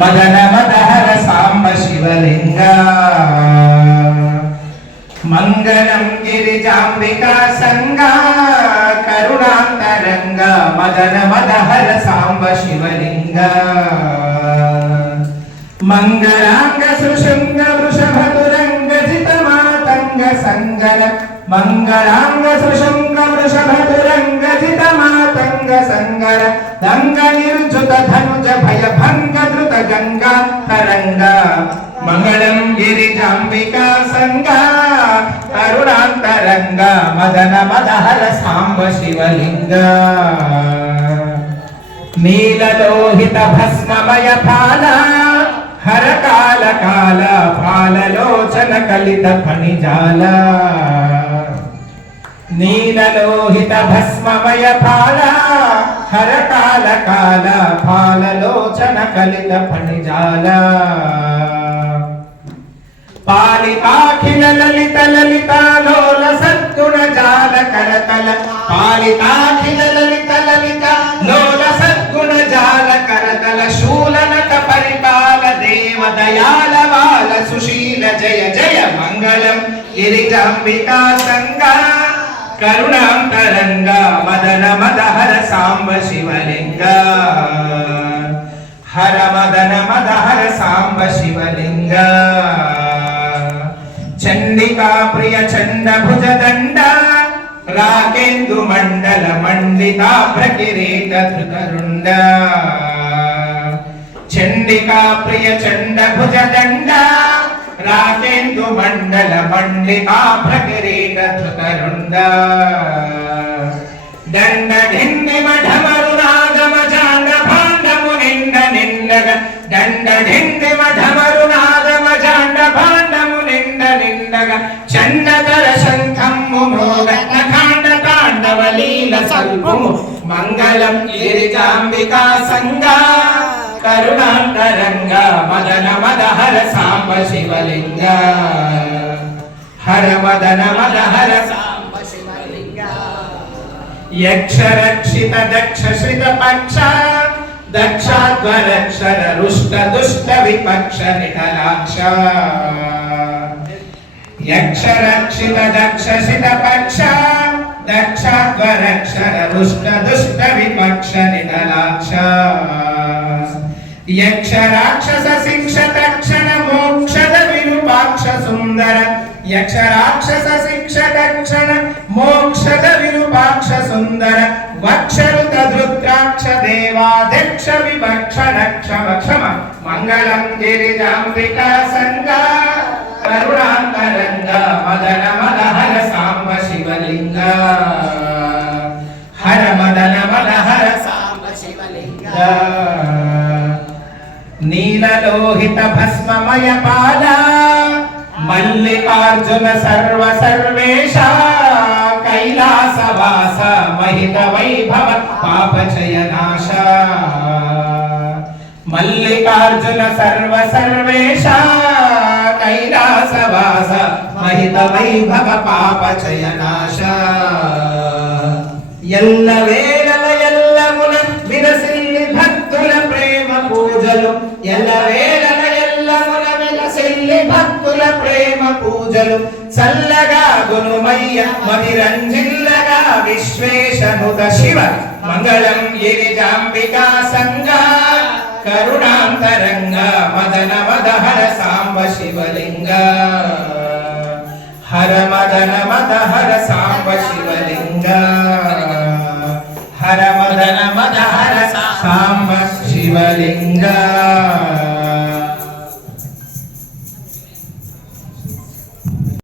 మదన మదహర సాంబ శివలింగ. మంగళం గిరిజాంబికా సంగా కరుణాంతరంగ మదన మదహర సాంబ శివలింగ. మంగళాంగ సుశృంగ వృషభతురంగ జిత మాతంగ సంగర మంగళాంగ సుశృంగ వృషభ మంగళం గిరిజాంబికా సంగ కరుణాంతరంగ మదన మదహర సాంబ శివలింగ. నీలలోహిత భస్మమయ ఫాల హర కాల కాల ఫాలలోచన కలిత ఫణిజాల. నీలలోహిత భస్మమయ ఫాల హర కాల కాల ఫాలలోచన కలిత ఫణిజాల. పాలితాఖిల లలిత లలిత లోల సద్గుణ జాల కరతల పాలితాఖిల లలిత లలిత లోల సద్గుణ జాల కరతల శూలనక పరిపాల దేవ దయాల వాల సుశీల జయ జయ మంగళం. గిరిజాంబికా సంగా కరుణాంతరంగ మదన మదహర సాంబ శివలింగ. హర మదన మదహర సాంబ శివలింగ. ప్రియ చండ భుజ దండ రాకేందు మండల మండితా ప్రకిరీట ధృతరుండ. చండికా ప్రియ చండ భుజ దండ రాకేందు మండల మండితా ప్రకిరీట ధృతరుండ. లీల మంగళం ఏరికాంబికా సంగా కరుణాంతరంగ మదన మదహర సాంబ శివలింగ. హర మదన మదహర సాంబ శివలింగ. యక్షరక్షిత దక్ష శ్రిత పక్ష. దక్షాధ్వరక్షర రుష్ట దుష్ట విపక్ష నిటలాక్ష యక్షరక్షిత దక్ష శ్రిత పక్ష. దక్షాధ్వరక్షర రుష్ట దుష్ట విపక్ష నిటలాక్ష యక్ష రాక్షస శిక్ష తక్షణ మోక్షద విరూపాక్ష సుందర యక్ష రాక్షస శిక్ష తక్షణ మోక్షద విరూపాక్ష సుందర వక్షరుత ధృత్రాక్ష దేవాధ్యక్ష విభక్ష క్షమ క్షమ మంగళం గిరిజాంబికా సంగా కరుణాంతరంగ మదన మదహర సాంబ హర మదన మనహర సాంబ శివలింగ నీలలోహిత భస్మమయ పాద మల్లికార్జున సర్వ సర్వేశ కైలాసవాస మహిత వైభవ పాపచయ నాశ మల్లికార్జున సర్వ సర్వేశ కైలాసవాస మహిత వైభవ పాపచయ నాశ ఎల్ల వేళల ఎల్లమున విరసిల్లి భక్తుల ప్రేమ పూజలు ఎల్ల వేళల ఎల్లమున విరసిల్లి భక్తుల ప్రేమ పూజలు చల్లగా గునుమయ్య మదిరంజిల్లగా విశ్వేశనుత శివ మంగళం గిరిజాంబికా సంగా కరుణాంతరంగా మదన మదహర సాంబ శివలింగా హర మదన మదహర సాంబ శివలింగ